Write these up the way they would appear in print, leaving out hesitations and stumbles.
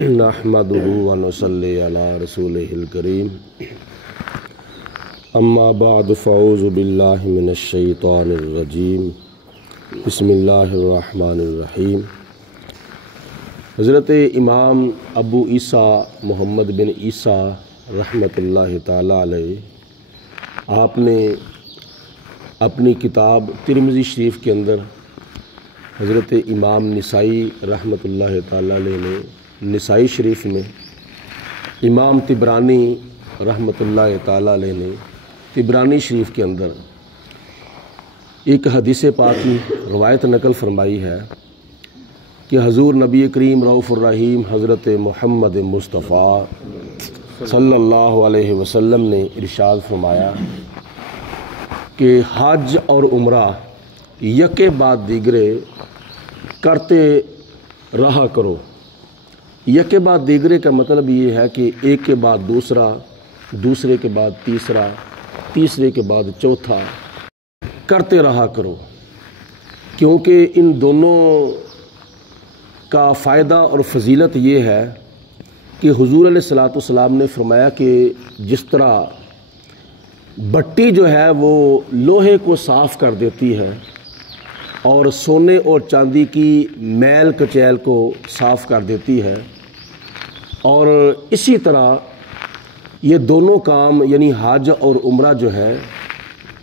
नहमदुहु व नुसल्ली अला रसूलिहिल करीम अम्मा बाद फ़अऊज़ु बिल्लाहि मिनश शैतानिर रजीम बिस्मिल्लाहिर रहमानिर रहीम। हज़रत इमाम अबू ईसा मोहम्मद बिन ईसा रहमतुल्लाहि ताला अलैह आपने अपनी किताब तिरमिज़ी शरीफ के अंदर हज़रत इमाम निसाई रहमतुल्लाहि ताला अलैह ने निसाई शरीफ में, इमाम तिबरानी रहमतुल्लाहि ताला अलैह ने तिबरानी शरीफ के अंदर एक हदीस पाक की रवायत नकल फरमाई है कि हजूर नबी करीम रऊफ़ुर रहीम हज़रत मोहम्मद मुस्तफ़ा सल्लल्लाहु अलैहि वसल्लम ने इरशाद फरमाया कि हज और उम्रा यके बाद दीगरे करते रहा करो। यके बाद दीगरे का मतलब ये है कि एक के बाद दूसरा, दूसरे के बाद तीसरा, तीसरे के बाद चौथा करते रहा करो, क्योंकि इन दोनों का फ़ायदा और फजीलत ये है कि हुज़ूर अलैहिस्सलातु वस्सलाम ने फरमाया कि जिस तरह भट्टी जो है वो लोहे को साफ़ कर देती है और सोने और चांदी की मैल कचैल को साफ़ कर देती है, और इसी तरह ये दोनों काम यानी हज और उम्रा जो है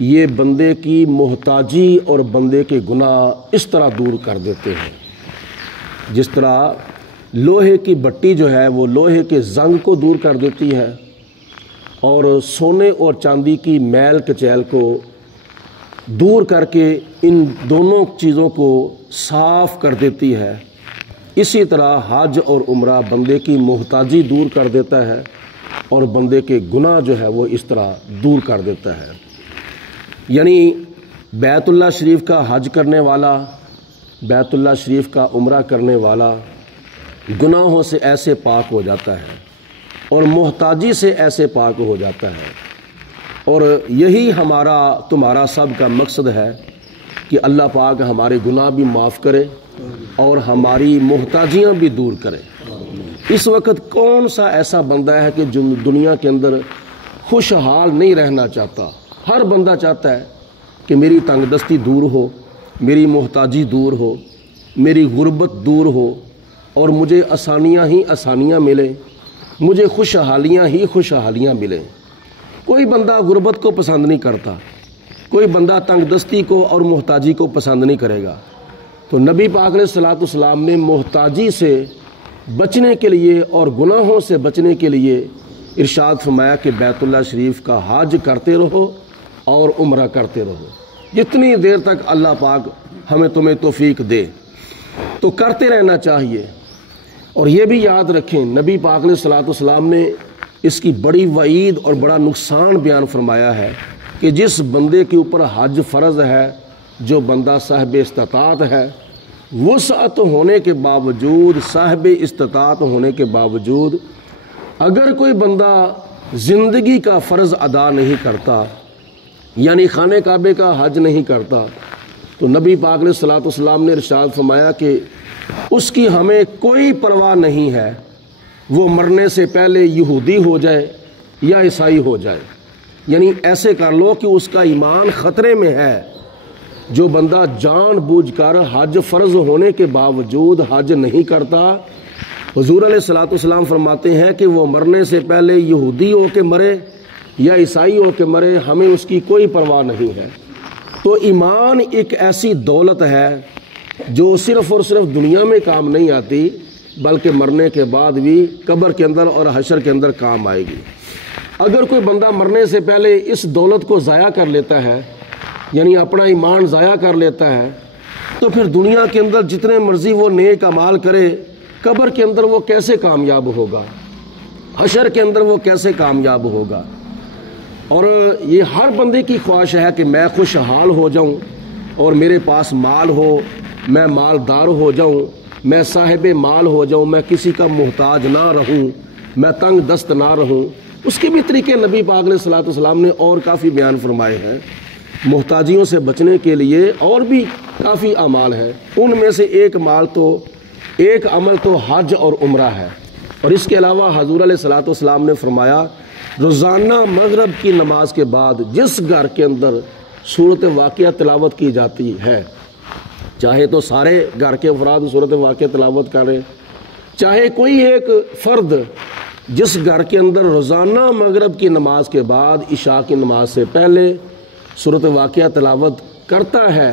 ये बंदे की मोहताजी और बंदे के गुनाह इस तरह दूर कर देते हैं। जिस तरह लोहे की भट्टी जो है वो लोहे के जंग को दूर कर देती है और सोने और चांदी की मैल कचैल को दूर करके इन दोनों चीज़ों को साफ़ कर देती है, इसी तरह हज और उम्रा बंदे की मोहताजी दूर कर देता है और बंदे के गुनाह जो है वो इस तरह दूर कर देता है। यानी बैतुल्लाह शरीफ का हज करने वाला, बैतुल्लाह शरीफ का उम्रा करने वाला गुनाहों से ऐसे पाक हो जाता है और मोहताजी से ऐसे पाक हो जाता है। और यही हमारा तुम्हारा सब का मकसद है कि अल्लाह पाक हमारे गुनाह भी माफ़ करे और हमारी मोहताजियाँ भी दूर करे। इस वक्त कौन सा ऐसा बंदा है कि जो दुनिया के अंदर खुशहाल नहीं रहना चाहता? हर बंदा चाहता है कि मेरी तंगदस्ती दूर हो, मेरी मोहताजी दूर हो, मेरी गुर्बत दूर हो और मुझे आसानियाँ ही आसानियाँ मिले, मुझे खुशहालियाँ ही खुशहालियाँ मिलें। कोई बंदा गुर्बत को पसंद नहीं करता, कोई बंदा तंगदस्ती को और मोहताजी को पसंद नहीं करेगा। तो नबी पाक अलैहिस्सलातु वस्सलाम ने मोहताजी से बचने के लिए और गुनाहों से बचने के लिए इरशाद फरमाया कि बैतुल्लाह शरीफ का हज करते रहो और उम्रा करते रहो, जितनी देर तक अल्लाह पाक हमें तुम्हें तौफीक दे तो करते रहना चाहिए। और ये भी याद रखें, नबी पाक अलैहिस्सलातु वस्सलाम ने इसकी बड़ी वईद और बड़ा नुकसान बयान फरमाया है कि जिस बंदे के ऊपर हज फ़र्ज़ है, जो बंदा साहिब इस्तात है, वुसअत होने के बावजूद, साहिब इस्तात होने के बावजूद अगर कोई बंदा ज़िंदगी का फ़र्ज़ अदा नहीं करता, यानी खाने काबे का हज नहीं करता, तो नबी पाक अलैहिस्सलातु वस्सलाम ने इरशाद फरमाया कि उसकी हमें कोई परवाह नहीं है, वो मरने से पहले यहूदी हो जाए या ईसाई हो जाए। यानी ऐसे कर लो कि उसका ईमान ख़तरे में है। जो बंदा जानबूझकर हज फ़र्ज़ होने के बावजूद हज नहीं करता, हुज़ूर अलैहिस्सलातु वस्सलाम फरमाते हैं कि वो मरने से पहले यहूदी हो के मरे या ईसाई हो के मरे, हमें उसकी कोई परवाह नहीं है। तो ईमान एक ऐसी दौलत है जो सिर्फ़ और सिर्फ दुनिया में काम नहीं आती, बल्कि मरने के बाद भी कब्र के अंदर और हशर के अंदर काम आएगी। अगर कोई बंदा मरने से पहले इस दौलत को ज़ाया कर लेता है, यानी अपना ईमान ज़ाया कर लेता है, तो फिर दुनिया के अंदर जितने मर्ज़ी वो नेक अमाल करे, कब्र के अंदर वो कैसे कामयाब होगा, हशर के अंदर वो कैसे कामयाब होगा। और ये हर बंदे की ख्वाहिश है कि मैं खुशहाल हो जाऊं और मेरे पास माल हो, मैं मालदार हो जाऊं, मैं साहिब माल हो जाऊं, मैं किसी का मोहताज ना रहूं, मैं तंग दस्त ना रहूं। उसके भी तरीके नबी पाक अलैहिस्सलातु वस्सलाम ने और काफ़ी बयान फरमाए हैं। मोहताजियों से बचने के लिए और भी काफ़ी अमाल है, उनमें से एक अमल तो हज और उम्रा है। اور اس کے علاوہ حضور علیہ الصلوۃ والسلام نے فرمایا روزانہ مغرب کی نماز کے بعد جس گھر کے اندر سورۃ واقعہ تلاوت کی جاتی ہے، چاہے تو سارے گھر کے افراد سورۃ واقعہ تلاوت کریں، چاہے کوئی ایک فرد جس گھر کے اندر روزانہ مغرب کی نماز کے بعد عشاء کی نماز سے پہلے سورۃ واقعہ تلاوت کرتا ہے،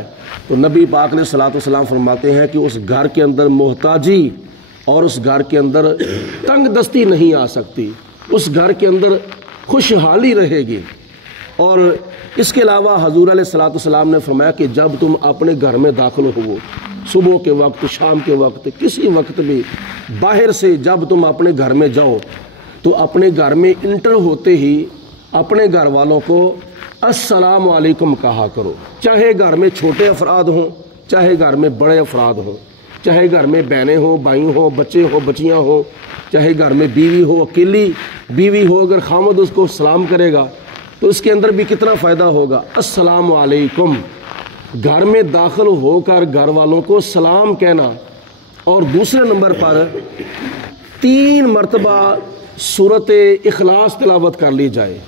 تو نبی پاک علیہ الصلوۃ والسلام فرماتے ہیں کہ اس گھر کے اندر محتاجی اور اس گھر کے اندر تنگ دستی نہیں آ سکتی، اس گھر کے اندر خوشحالی رہے گی۔ اور اس کے علاوہ حضور علیہ الصلوۃ والسلام نے فرمایا کہ جب تم اپنے گھر میں داخل ہو، صبح کے وقت، شام کے وقت، کسی وقت بھی باہر سے جب تم اپنے گھر میں جاؤ تو اپنے گھر میں انٹر ہوتے ہی اپنے گھر والوں کو السلام علیکم کہا کرو، چاہے گھر میں چھوٹے افراد ہوں، چاہے گھر میں بڑے افراد ہوں، چاہے گھر میں بہنیں ہوں، بھائی ہوں، بچے ہوں، بچیاں ہوں، چاہے گھر میں بیوی ہو، اکیلی بیوی ہو، اگر خامد اس کو سلام کرے گا تو اس کے اندر بھی کتنا فائدہ ہوگا۔ السلام علیکم، گھر میں داخل ہو کر گھر والوں کو سلام کہنا۔ اور دوسرے نمبر پر 3 مرتبہ سورۃ اخلاص تلاوت کر لی جائے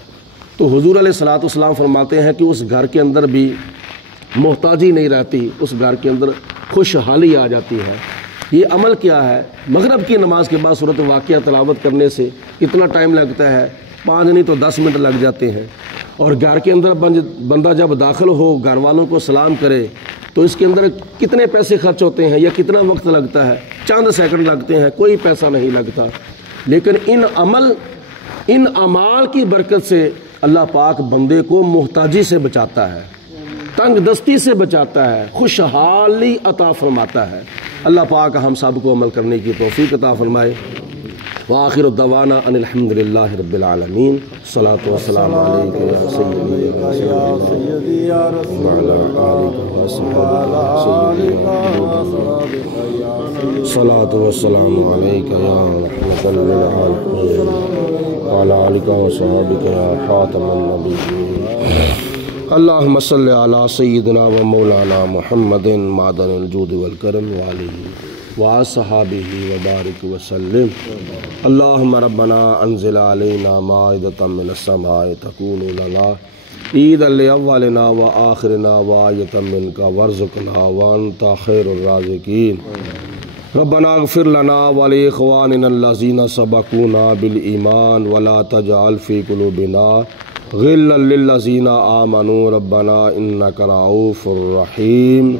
تو حضور علیہ الصلوۃ والسلام فرماتے ہیں کہ اس گھر کے اندر بھی محتاجی نہیں رہتی، اس گھر کے اندر خوشحالی آ جاتی ہے۔ یہ عمل کیا ہے؟ مغرب کی نماز کے بعد سورۃ واقعہ تلاوت کرنے سے کتنا ٹائم لگتا ہے؟ 5 نہیں تو 10 منٹ لگ جاتے ہیں۔ اور گھر کے اندر بندہ جب داخل ہو، گھر والوں کو سلام کرے تو اس کے اندر کتنے پیسے خرچ ہوتے ہیں یا کتنا وقت لگتا ہے؟ چند سیکنڈ لگتے ہیں، کوئی پیسہ نہیں لگتا۔ لیکن ان اعمال کی برکت سے اللہ پاک بندے کو محتاجی سے بچاتا ہے، تنگ دستی سے بچاتا ہے، خوشحالی عطا فرماتا ہے۔ اللہ پاک ہم سب کو عمل کرنے کی توفیق عطا فرمائے۔ وآخر الدعوانا ان الحمد للہ رب العالمین۔ الصلاۃ والسلام علیک یا سیدی یا رسول اللہ الصلاۃ والسلام علیک یا رحمۃ للعالمین وعلی آلک وصحبک یا خاتم النبیین۔ اللہم صلی علی سیدنا و مولانا محمد معدن الجود والکرم وآلہ وصحابہ وبارک وسلم۔ اللہم ربنا انزل علینا مائدۃ من السماء تکون لنا عیدا لاولنا وآخرنا وآیۃ منک وارزقنا وانت خیر الرازقین۔ ربنا اغفر لنا ولاخواننا الذین سبقونا بالایمان ولا تجعل فی قلوبنا غلا للذین آمنوا ربنا انک رؤوف رحیم۔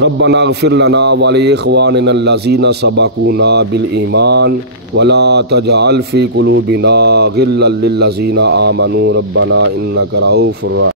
ربنا اغفر لنا ولاخواننا الذین سبقونا بالایمان ولا تجعل فی قلوبنا غلا للذین آمنوا ربنا انک رؤوف رحیم۔